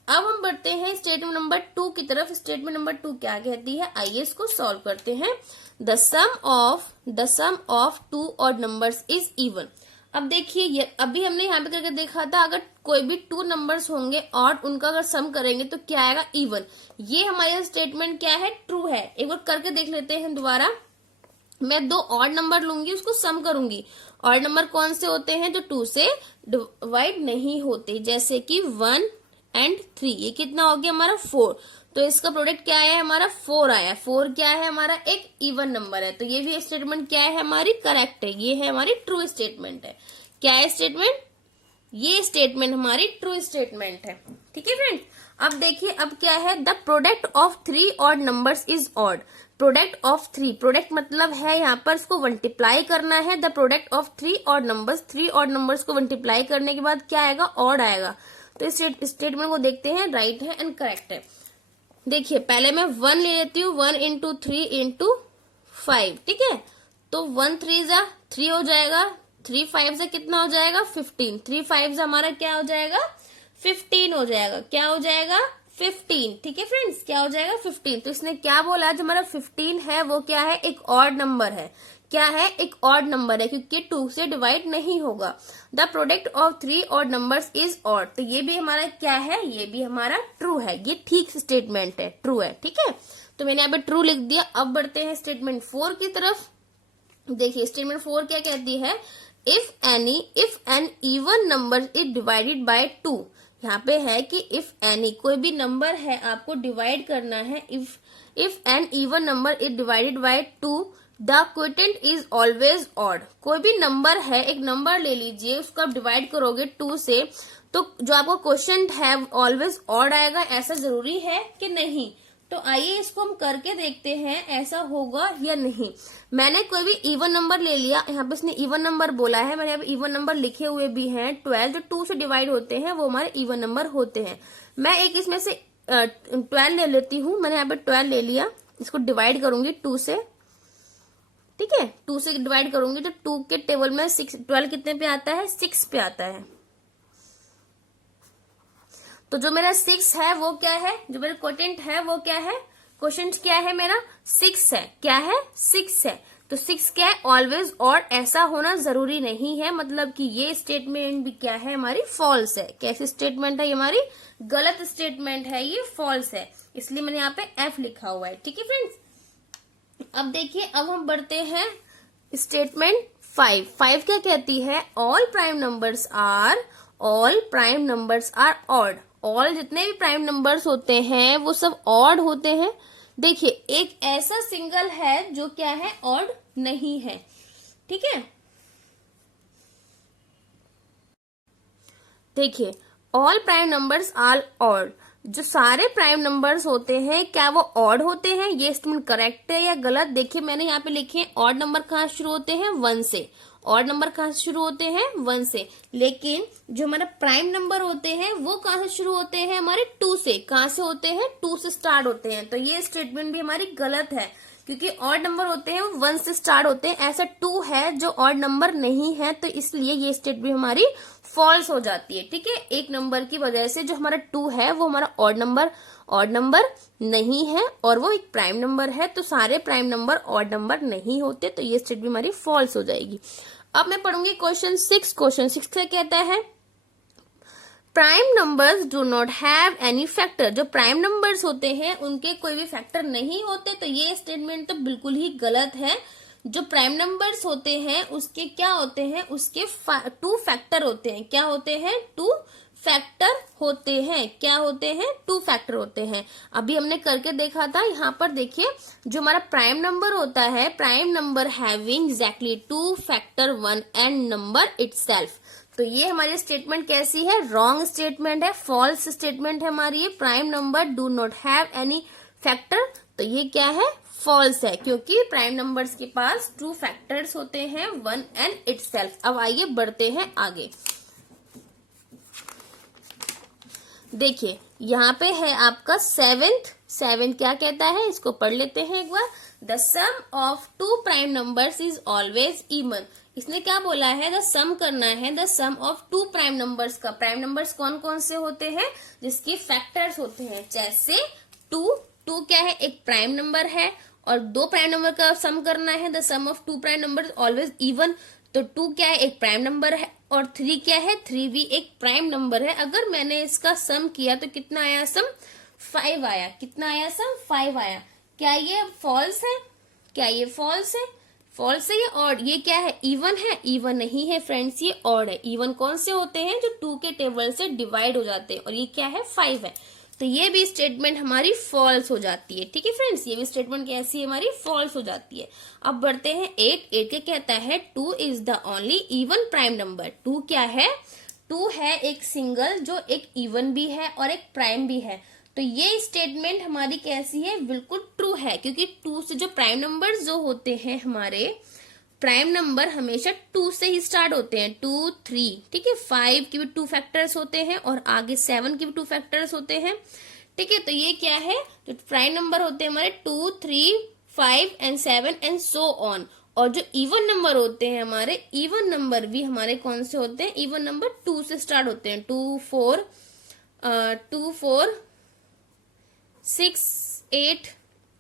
अब हम बढ़ते हैं स्टेटमेंट नंबर 2 की तरफ। स्टेटमेंट नंबर 2 क्या कहती है, आइए इसको सॉल्व करते हैं। The sum of 2 odd numbers is even. अब देखिए, ये अभी हमने यहाँ पे करके देखा था, अगर कोई भी 2 नंबर्स होंगे ऑड, उनका अगर सम करेंगे तो क्या आएगा, इवन। ये हमारा स्टेटमेंट क्या है, ट्रू है। एक बार करके देख लेते हैं दोबारा। मैं 2 ऑड नंबर लूंगी, उसको सम करूंगी। ऑड नंबर कौन से होते हैं, जो 2 से डिवाइड नहीं होते, जैसे कि 1 and 3। ये कितना हो गया हमारा 4, तो इसका प्रोडक्ट क्या आया हमारा, 4 आया। 4 क्या है हमारा, एक इवन नंबर है। तो ये भी स्टेटमेंट क्या है हमारी, करेक्ट है। ये है हमारी ट्रू स्टेटमेंट है। क्या है स्टेटमेंट, ये स्टेटमेंट हमारी ट्रू स्टेटमेंट है। ठीक है फ्रेंड्स, अब देखिए, अब क्या है, the product of 3 odd numbers is odd. Product of 3, product मतलब है यहाँ पर इसको मल्टीप्लाई करना है। The product of 3 odd numbers, 3 odd numbers को मल्टीप्लाई करने के बाद क्या आएगा, ऑड आएगा। तो इस स्टेटमेंट को देखते हैं, राइट है एंड करेक्ट है। देखिए, पहले मैं 1 ले लेती हूँ, 1 × 3 × 5। ठीक है, तो 1 3 जा 3 हो जाएगा, 3 5 से कितना हो जाएगा, 15। 3 5 से हमारा क्या हो जाएगा, 15 हो जाएगा। क्या हो जाएगा, 15। ठीक है फ्रेंड्स, क्या हो जाएगा, 15। तो इसने क्या बोला, जो हमारा 15 है वो क्या है, एक ऑड नंबर है। क्या है, एक ऑड नंबर है, क्योंकि 2 से डिवाइड नहीं होगा। The product of 3 odd numbers is odd. तो ये भी हमारा क्या है, ये भी हमारा ट्रू है। ये ठीक स्टेटमेंट है, ट्रू है। ठीक है, तो मैंने यहाँ पे ट्रू लिख दिया। अब बढ़ते हैं स्टेटमेंट 4 की तरफ। देखिए, स्टेटमेंट 4 क्या कहती है, if an even number is divided by 2। यहाँ पे है कि इफ एनी, कोई भी नंबर है आपको डिवाइड करना है। If an even number is divided by 2 the quotient is always odd. कोई भी नंबर है, एक नंबर ले लीजिए, उसको आप डिवाइड करोगे 2 से, तो जो आपका क्वोटिएंट है ऑलवेज ऑड आएगा। ऐसा जरूरी है कि नहीं, तो आइए इसको हम करके देखते हैं, ऐसा होगा या नहीं। मैंने कोई भी इवन नंबर ले लिया, यहाँ पे इसने इवन नंबर बोला है, मैंने यहाँ पे इवन नंबर लिखे हुए भी हैं 12, जो 2 से डिवाइड होते हैं वो हमारे इवन नंबर होते हैं। मैं एक इसमें से 12 ले लेती हूँ। मैंने यहाँ पे 12 ले लिया, इसको डिवाइड करूंगी 2 से। ठीक है, 2 से डिवाइड करूंगी तो 2 के टेबल में 12 कितने पे आता है, 6 पे आता है। तो जो मेरा 6 है वो क्या है, जो मेरा क्वोटिएंट है वो क्या है, क्वोटिएंट क्या है मेरा, 6 है। क्या है, 6 है। तो 6 क्या है, ऑलवेज ऑड। ऐसा होना जरूरी नहीं है, मतलब कि ये स्टेटमेंट भी क्या है, हमारी फॉल्स है। कैसी स्टेटमेंट है, ये हमारी गलत स्टेटमेंट है, ये फॉल्स है। इसलिए मैंने यहाँ पे F लिखा हुआ है। ठीक है फ्रेंड्स, अब देखिए, अब हम बढ़ते हैं स्टेटमेंट फाइव क्या कहती है, all prime numbers are odd. All जितने भी प्राइम नंबर्स होते हैं वो सब ऑड होते हैं। देखिए एक ऐसा सिंगल है जो क्या है, ऑड नहीं है, ठीक है। देखिए all prime numbers are odd, जो सारे प्राइम नंबर्स होते हैं क्या वो ऑड होते हैं, ये स्टेटमेंट करेक्ट है या गलत। देखिए मैंने यहाँ पे लिखे हैं ऑड नंबर कहाँ शुरू होते हैं, 1 से। ऑड नंबर कहाँ से शुरू होते हैं, 1 से। लेकिन जो हमारे प्राइम नंबर होते हैं वो कहाँ से शुरू होते हैं, हमारे 2 से। कहाँ से होते हैं, 2 से स्टार्ट होते हैं। तो ये स्टेटमेंट भी हमारी गलत है, क्योंकि ऑड नंबर होते हैं वो 1 से स्टार्ट होते हैं। ऐसा 2 है जो ऑड नंबर नहीं है, तो इसलिए ये स्टेटमेंट भी हमारी फॉल्स हो जाती है, ठीक है। एक नंबर की वजह से जो हमारा 2 है वो हमारा ऑड नंबर नहीं है और वो एक प्राइम नंबर है। तो सारे प्राइम नंबर ऑड नंबर नहीं होते, तो ये स्टेटमेंट हमारी फॉल्स हो जाएगी। अब मैं पढ़ूंगी क्वेश्चन 6। क्वेश्चन 6 क्या कहता है, prime numbers do not have any factor. जो प्राइम नंबर्स होते हैं उनके कोई भी फैक्टर नहीं होते, तो ये स्टेटमेंट तो बिल्कुल ही गलत है। जो प्राइम नंबर्स होते हैं उसके क्या होते हैं, उसके 2 फैक्टर होते हैं। क्या होते हैं, 2 फैक्टर होते हैं। क्या होते हैं, 2 फैक्टर होते हैं। अभी हमने करके देखा था। यहाँ पर देखिए जो हमारा प्राइम नंबर होता है, prime number having exactly 2 factor 1 and number itself. तो ये हमारी स्टेटमेंट कैसी है, रॉन्ग स्टेटमेंट है, फॉल्स स्टेटमेंट है हमारी। ये prime number do not have any factor, तो ये क्या है, फॉल्स है, क्योंकि प्राइम नंबर्स के पास 2 फैक्टर्स होते हैं, 1 एंड इटसेल्फ। अब आइए बढ़ते हैं आगे। देखिए यहाँ पे है आपका 7 क्या कहता है, इसको पढ़ लेते हैं एक बार। The sum of 2 prime numbers is always even. इसने क्या बोला है, द सम करना है, the sum of 2 prime numbers का। प्राइम नंबर्स कौन कौन से होते हैं, जिसके फैक्टर्स होते हैं। जैसे 2 क्या है, एक प्राइम नंबर है, और 2 प्राइम नंबर का सम करना है, the sum of 2 prime number always even. तो 2 क्या है, एक प्राइम नंबर है, और 3 क्या है, 3 भी एक प्राइम नंबर है। अगर मैंने इसका सम किया तो कितना आया, सम 5 आया। कितना आया, सम 5 आया। क्या ये फॉल्स है, क्या ये फॉल्स है, फॉल्स है। ये ऑड, ये क्या है, इवन है, इवन नहीं है फ्रेंड्स, ये ऑड है। इवन कौन से होते हैं, जो 2 के टेबल से डिवाइड हो जाते हैं, और ये क्या है, 5 है। तो ये भी स्टेटमेंट हमारी फॉल्स हो जाती है, ठीक है फ्रेंड्स। ये भी स्टेटमेंट कैसी है, हमारी फॉल्स हो जाती है। अब बढ़ते हैं 8 क्या कहता है, 2 is the only even prime number. 2 क्या है, 2 है एक सिंगल जो एक इवन भी है और एक प्राइम भी है। तो ये स्टेटमेंट हमारी कैसी है, बिल्कुल ट्रू है, क्योंकि 2 से जो प्राइम नंबर्स जो होते हैं हमारे, प्राइम नंबर हमेशा 2 से ही स्टार्ट होते हैं, 2, 3, ठीक है। 5 के भी 2 फैक्टर्स होते हैं, और आगे 7 के भी 2 फैक्टर्स होते हैं, ठीक है। तो ये क्या है, जो प्राइम नंबर होते हैं हमारे 2, 3, 5 एंड 7 एंड सो ऑन। और जो इवन नंबर होते हैं हमारे, इवन नंबर भी हमारे कौन से होते हैं, इवन नंबर 2 से स्टार्ट होते हैं, 2, 4, 6, 8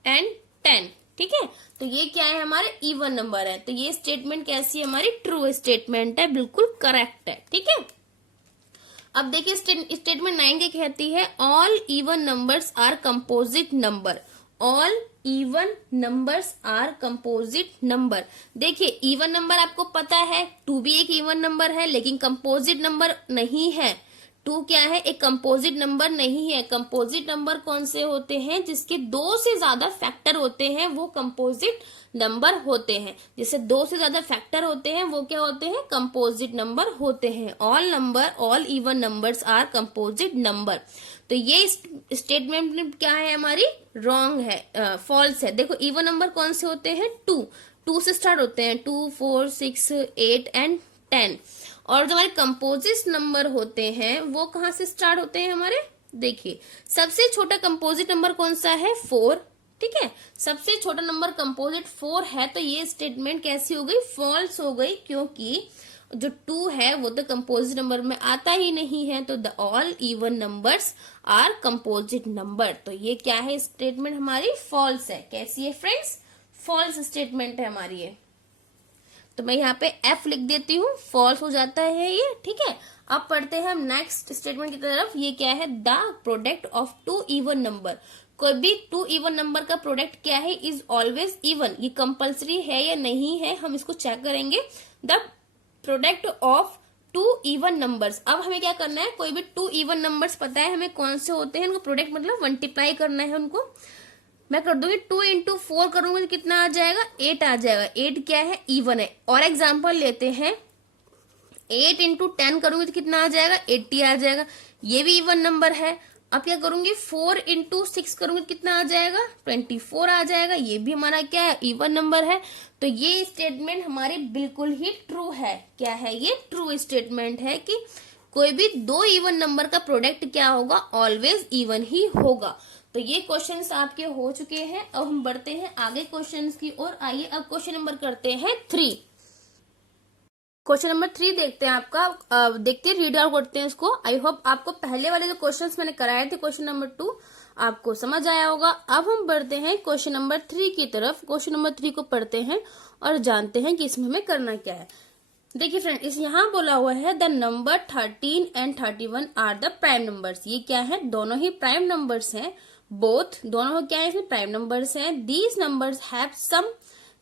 एंड 10, ठीक है। तो ये क्या है, हमारे इवन नंबर है। तो ये स्टेटमेंट कैसी है, हमारी ट्रू स्टेटमेंट है, बिल्कुल करेक्ट है, ठीक है। अब देखिए स्टेटमेंट 9 क्या कहती है, all even numbers are composite number. All even numbers are composite number. देखिए इवन नंबर आपको पता है, 2 भी एक इवन नंबर है, लेकिन कंपोजिट नंबर नहीं है। 2 क्या है, एक कंपोजिट नंबर नहीं है। कंपोजिट नंबर कौन से होते हैं, जिसके 2 से ज्यादा फैक्टर होते हैं, वो कंपोजिट नंबर होते हैं। जैसे 2 से ज्यादा फैक्टर होते हैं वो क्या होते हैं, कंपोजिट नंबर होते हैं। All even numbers are composite number. तो ये स्टेटमेंट क्या है, हमारी रॉन्ग है, फॉल्स है। देखो इवन नंबर कौन से होते हैं, 2 से स्टार्ट होते हैं, 2, 4, 6, 8 एंड 10। और जो हमारे कंपोजिट नंबर होते हैं वो कहाँ से स्टार्ट होते हैं हमारे, देखिए सबसे छोटा कंपोजिट नंबर कौन सा है, 4, ठीक है। सबसे छोटा नंबर कंपोजिट 4 है। तो ये स्टेटमेंट कैसी हो गई, फॉल्स हो गई, क्योंकि जो 2 है वो तो कंपोजिट नंबर में आता ही नहीं है। तो the all even numbers are composite number. तो ये क्या है, स्टेटमेंट हमारी फॉल्स है। कैसी है फ्रेंड्स, फॉल्स स्टेटमेंट है हमारी ये। तो मैं यहाँ पे F लिख देती हूँ, फॉल्स हो जाता है ये, ठीक है। अब पढ़ते हैं हम नेक्स्ट स्टेटमेंट की तरफ। ये क्या है, the product of 2 even number. कोई भी 2 इवन नंबर का प्रोडक्ट क्या है, इज ऑलवेज इवन। ये कंपल्सरी है या नहीं है, हम इसको चेक करेंगे। The product of two even numbers. अब हमें क्या करना है, कोई भी टू इवन नंबर्स पता है हमें कौन से होते हैं, उनको प्रोडक्ट मतलब मल्टीप्लाई करना है उनको। मैं कर दूंगी 2 इंटू 4 करूंगी तो कितना आ जाएगा, 8 आ जाएगा। 8 क्या है, इवन है। और एग्जाम्पल लेते हैं, 8 इंटू 10 करूंगी तो कितना आ जाएगा, 80 आ जाएगा, ये भी इवन नंबर है। अब क्या करूंगी, 4 इंटू 6 करूंगी तो कितना आ जाएगा, 24 आ जाएगा, ये भी हमारा क्या है, इवन नंबर है। तो ये स्टेटमेंट हमारी बिल्कुल ही ट्रू है। क्या है ये, ट्रू स्टेटमेंट है कि कोई भी दो इवन नंबर का प्रोडक्ट क्या होगा, ऑलवेज इवन ही होगा। तो ये क्वेश्चंस आपके हो चुके हैं। अब हम बढ़ते हैं आगे क्वेश्चंस की ओर। आइए अब क्वेश्चन नंबर करते हैं 3। क्वेश्चन नंबर 3 देखते हैं आपका, देखते हैं, रीड आउट करते हैं इसको। आई होप आपको पहले वाले जो क्वेश्चंस मैंने कराए थे क्वेश्चन नंबर 2 आपको समझ आया होगा। अब हम बढ़ते हैं क्वेश्चन नंबर 3 की तरफ। क्वेश्चन नंबर 3 को पढ़ते हैं और जानते हैं कि इसमें हमें करना क्या है। देखिए फ्रेंड, इस यहाँ बोला हुआ है the number 13 and 31 are the prime numbers. ये क्या है, दोनों ही प्राइम नंबर्स हैं। बोथ, दोनों क्या है, इसमें प्राइम नंबर्स हैं। These numbers have some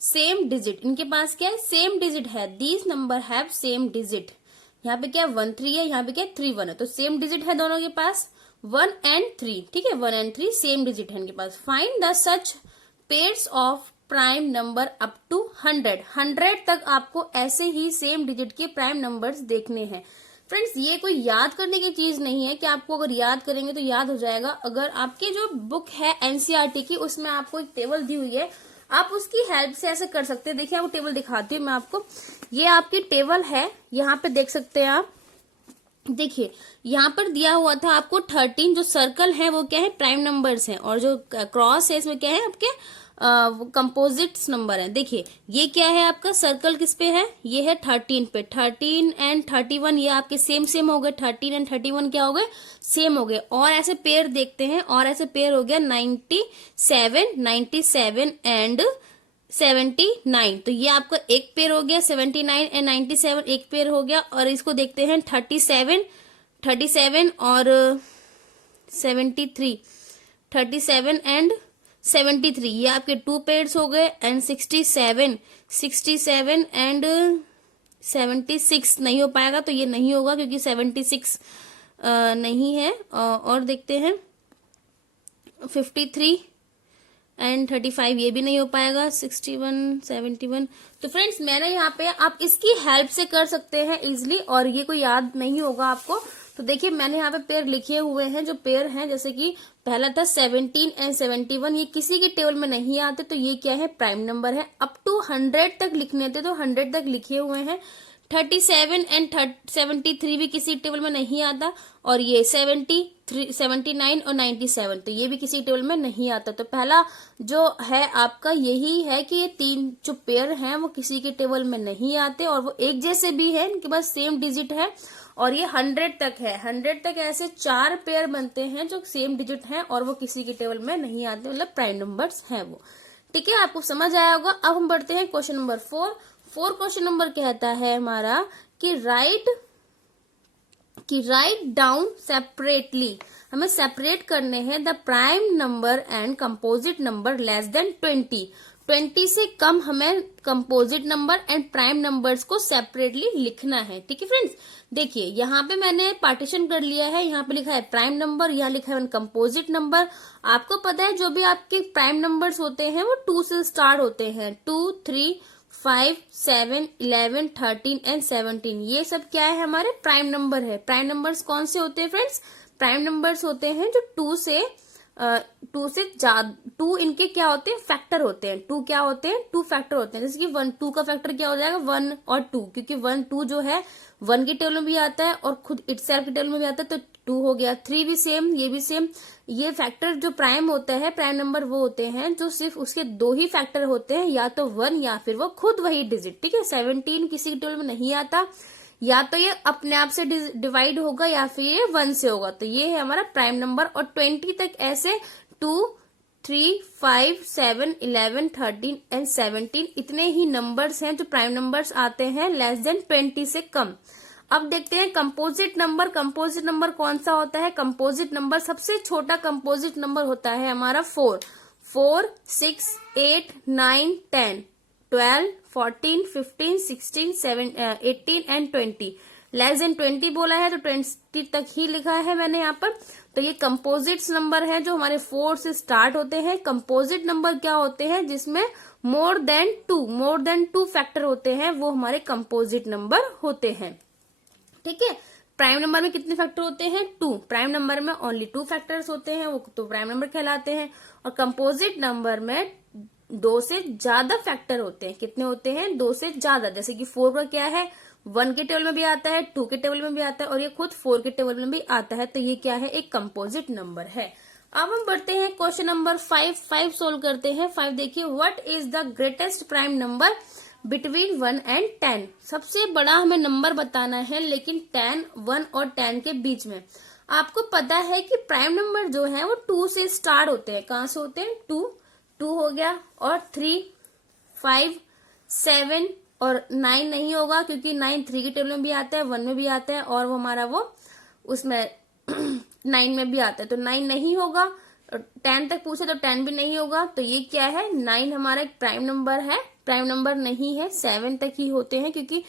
same digit. इनके पास क्या है, सेम डिजिट है। These number have same digit. यहाँ पे क्या है, 1 3 है, यहाँ पे क्या है 3 1 है, तो सेम डिजिट है दोनों के पास, 1 एंड 3। ठीक है, 1 एंड 3 सेम डिजिट है इनके पास। Find the such pairs of prime number up to 100 तक आपको ऐसे ही सेम डिजिट के प्राइम नंबर्स देखने हैं। फ्रेंड्स, ये कोई याद करने की चीज नहीं है कि आपको अगर याद करेंगे तो याद हो जाएगा। अगर आपकी जो बुक है एनसीईआरटी की, उसमें आपको एक टेबल दी हुई है, आप उसकी हेल्प से ऐसे कर सकते हैं। देखिए, आपको टेबल दिखाती हूँ मैं आपको। ये आपकी टेबल है, यहाँ पे देख सकते हैं आप। देखिए, यहाँ पर दिया हुआ था आपको 13, जो सर्कल है वो क्या है, प्राइम नंबर्स हैं, और जो क्रॉस है इसमें क्या है, आपके कंपोजिट्स नंबर है। देखिए, ये क्या है आपका, सर्कल किस पे है, ये है 13 पे। 13 एंड 31 ये आपके सेम सेम हो गए। 13 एंड 31 क्या हो गए, सेम हो गए। और ऐसे पेयर देखते हैं, और ऐसे पेयर हो गया 97 एंड 79। तो ये आपका एक पेयर हो गया, 79 एंड 97 एक पेयर हो गया। और इसको देखते हैं 37 और 73, 37 एंड 73 ये आपके 2 पेयर्स हो गए। एंड 67 एंड 76 नहीं हो पाएगा, तो ये नहीं होगा क्योंकि 76 नहीं है। और देखते हैं 53 एंड 35 ये भी नहीं हो पाएगा। 61 71। तो फ्रेंड्स, मैंने यहाँ पे, आप इसकी हेल्प से कर सकते हैं इजिली, और ये कोई याद नहीं होगा आपको। तो देखिए, मैंने यहाँ पे पेयर लिखे हुए हैं, जो पेयर हैं, जैसे कि पहला था 17 एंड 71, ये किसी के टेबल में नहीं आते, तो ये क्या है, प्राइम नंबर है। अप टू 100 तक लिखने थे तो 100 तक लिखे हुए हैं। 37 एंड 73 भी किसी टेबल में नहीं आता। और ये 73, 79 और 97, तो ये भी किसी टेबल में नहीं आता। तो पहला जो है आपका यही है कि ये 3 जो पेयर हैं वो किसी के टेबल में नहीं आते, और वो एक जैसे भी है, इनके पास सेम डिजिट है। और ये 100 तक है। 100 तक ऐसे 4 पेयर बनते हैं जो सेम डिजिट हैं, और वो किसी के टेबल में नहीं आते, मतलब प्राइम नंबर्स हैं वो। ठीक है, आपको समझ आया होगा। अब हम बढ़ते हैं क्वेश्चन नंबर 4। क्वेश्चन नंबर कहता है हमारा कि राइट डाउन सेपरेटली, हमें सेपरेट करने हैं the prime number and composite number less than 20 से कम हमें composite number and prime numbers को सेपरेटली लिखना है। ठीक है फ्रेंड्स, देखिए यहाँ पे मैंने पार्टीशन कर लिया है। यहाँ पे लिखा है प्राइम नंबर, यहाँ लिखा है कंपोजिट नंबर। आपको पता है जो भी आपके प्राइम नंबर्स होते हैं वो 2 से स्टार्ट होते हैं। 2 3 5 7 11 13 एंड 17, ये सब क्या है, हमारे प्राइम नंबर है। प्राइम नंबर्स कौन से होते हैं फ्रेंड्स, प्राइम नंबर्स होते हैं जो 2 से ज्यादा, 2 इनके क्या होते हैं, फैक्टर होते हैं। 2 क्या होते हैं, 2 फैक्टर होते हैं। जैसे कि 2 का फैक्टर क्या हो जाएगा, 1 और 2, क्योंकि 1 2 जो है 1 के टेबल में भी आता है और खुद इटसेल्फ के टेबल में भी आता है, तो 2 हो गया। 3 भी सेम, ये भी सेम। ये फैक्टर जो प्राइम होता है, प्राइम नंबर वो होते हैं जो सिर्फ उसके 2 ही फैक्टर होते हैं, या तो 1 या फिर वो खुद वही डिजिट। ठीक है, 17 किसी के टेबल में नहीं आता, या तो ये अपने आप से डिवाइड होगा या फिर ये 1 से होगा। तो ये है हमारा प्राइम नंबर। और 20 तक ऐसे 2 3 5 7 11 13 एंड 17 इतने ही नंबर्स हैं जो प्राइम नंबर्स आते हैं लेस देन 20 से कम। अब देखते हैं कंपोजिट नंबर। कंपोजिट नंबर कौन सा होता है, कंपोजिट नंबर सबसे छोटा कंपोजिट नंबर होता है हमारा 4 4 6 8 9 10। 12, 14, 15, 16, 18 एंड 20। लेस देन 20 बोला है तो 20 तक ही लिखा है मैंने यहाँ पर। तो ये कंपोजिट्स नंबर है जो हमारे 4 से स्टार्ट होते हैं। कंपोजिट नंबर क्या होते हैं? जिसमें मोर देन टू फैक्टर होते हैं, वो हमारे कंपोजिट नंबर होते हैं। ठीक है। प्राइम नंबर में कितने फैक्टर होते हैं? 2। प्राइम नंबर में ओनली 2 फैक्टर्स होते हैं, वो तो प्राइम नंबर कहलाते हैं। और कंपोजिट नंबर में 2 से ज्यादा फैक्टर होते हैं। कितने होते हैं? 2 से ज्यादा। जैसे कि 4 का क्या है? 1 के टेबल में भी आता है, 2 के टेबल में भी आता है और ये खुद 4 के टेबल में भी आता है। तो ये क्या है? एक कंपोजिट नंबर है। अब हम बढ़ते हैं क्वेश्चन नंबर 5 सोल्व करते हैं। 5 देखिए, what is the greatest prime number between 1 and 10? सबसे बड़ा हमें नंबर बताना है, लेकिन 1 और 10 के बीच में। आपको पता है कि प्राइम नंबर जो है वो 2 से स्टार्ट होते हैं। कहां से होते हैं? 2 हो गया, और 3, 5, 7 और 9 नहीं होगा, क्योंकि 9 3 के टेबल में भी आता है, 1 में भी आता है, और वो हमारा वो उसमें 9 में भी आता है, तो 9 नहीं होगा। 10 तक पूछे तो 10 भी नहीं होगा। तो ये क्या है? 9 हमारा एक प्राइम नंबर है, प्राइम नंबर नहीं है। 7 तक ही होते हैं, क्योंकि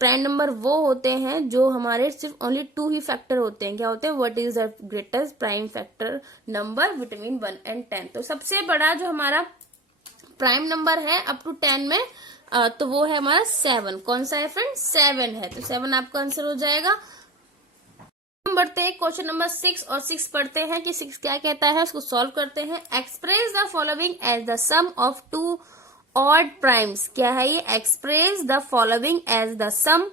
प्राइम नंबर वो होते हैं जो हमारे सिर्फ ओनली 2 ही फैक्टर होते हैं। क्या होते हैं? What is the greatest prime factor number between 1 and 10? तो सबसे बड़ा जो हमारा प्राइम नंबर है अप टू 10 में, तो वो है हमारा 7। कौन सा है फ्रेंड? 7 है। तो 7 आपका आंसर हो जाएगा। हम बढ़ते हैं क्वेश्चन नंबर 6 और 6 पढ़ते हैं कि 6 क्या कहता है, उसको सॉल्व करते हैं। Express the following as the sum of 2 odd primes. क्या है ये? Express the following as the sum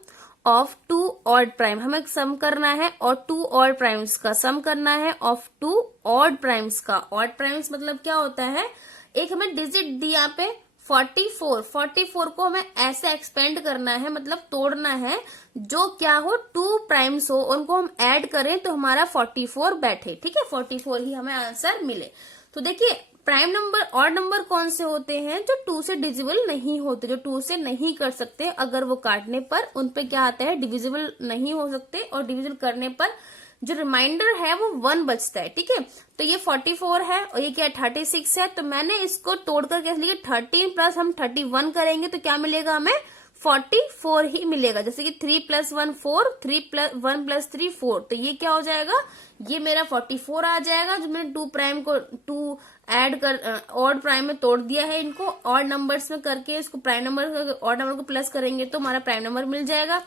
of 2 odd prime. हमें सम करना है और 2 ऑड प्राइम्स का सम करना है ऑफ 2 ऑड प्राइम्स का। ऑड प्राइम्स मतलब क्या होता है? एक हमें डिजिट दिया पे 44 को हमें ऐसे एक्सपेंड करना है, मतलब तोड़ना है, जो क्या हो 2 प्राइम्स हो, उनको हम ऐड करें तो हमारा 44 बैठे। ठीक है, 44 ही हमें आंसर मिले। तो देखिए, प्राइम नंबर और नंबर कौन से होते हैं? जो 2 से डिविजिबल नहीं होते, जो 2 से नहीं कर सकते। अगर वो काटने पर उन पे क्या आता है? डिविजिबल नहीं हो सकते, और डिविजिबल करने पर जो रिमाइंडर है वो 1 बचता है। ठीक है, तो ये 44 है और ये क्या 36 है। तो मैंने इसको तोड़कर कैसे लिया? 13 प्लस हम 31 करेंगे तो क्या मिलेगा हमें? 44 ही मिलेगा। जैसे कि 3 + 1 4, 1 + 3 4। तो ये क्या हो जाएगा? ये मेरा 44 आ जाएगा। जो मैंने 2 प्राइम को 2 ऐड कर ऑड प्राइम में तोड़ दिया है, इनको ऑड नंबर्स में करके इसको प्राइम नंबर ऑड नंबर को प्लस करेंगे तो हमारा प्राइम नंबर मिल जाएगा।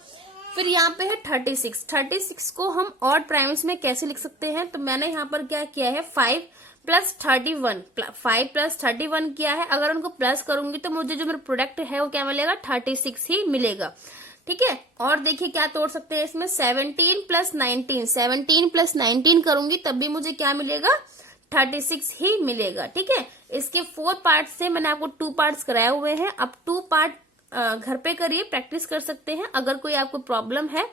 फिर यहाँ पे है 36 को हम ऑड प्राइम्स में कैसे लिख सकते हैं? तो मैंने यहाँ पर क्या किया है? 5 + 31 किया है। अगर उनको प्लस करूंगी तो मुझे जो मेरा प्रोडक्ट है वो क्या मिलेगा? 36 ही मिलेगा। ठीक है, और देखिए क्या तोड़ सकते हैं इसमें? 17 + 19 करूंगी तब भी मुझे क्या मिलेगा? 36 ही मिलेगा। ठीक है, इसके 4 पार्ट से मैंने आपको 2 पार्ट्स कराए हुए हैं। अब 2 पार्ट घर पे करिए, प्रैक्टिस कर सकते हैं। अगर कोई आपको प्रॉब्लम है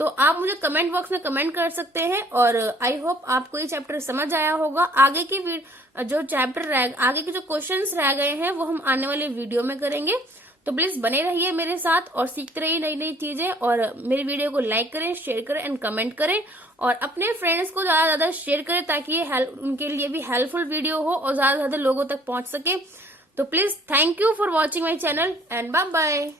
तो आप मुझे कमेंट बॉक्स में कमेंट कर सकते हैं। और आई होप आपको ये चैप्टर समझ आया होगा। आगे की जो चैप्टर आगे के जो क्वेश्चंस रह गए हैं वो हम आने वाले वीडियो में करेंगे। तो प्लीज बने रहिए मेरे साथ और सीखते रहिए नई नई चीजें। और मेरी वीडियो को लाइक करें, शेयर करें एंड कमेंट करें, और अपने फ्रेंड्स को ज्यादा से ज्यादा शेयर करें ताकि ये उनके लिए भी हेल्पफुल वीडियो हो और ज्यादा से ज्यादा लोगों तक पहुंच सके। तो please thank you for watching my channel and bye bye.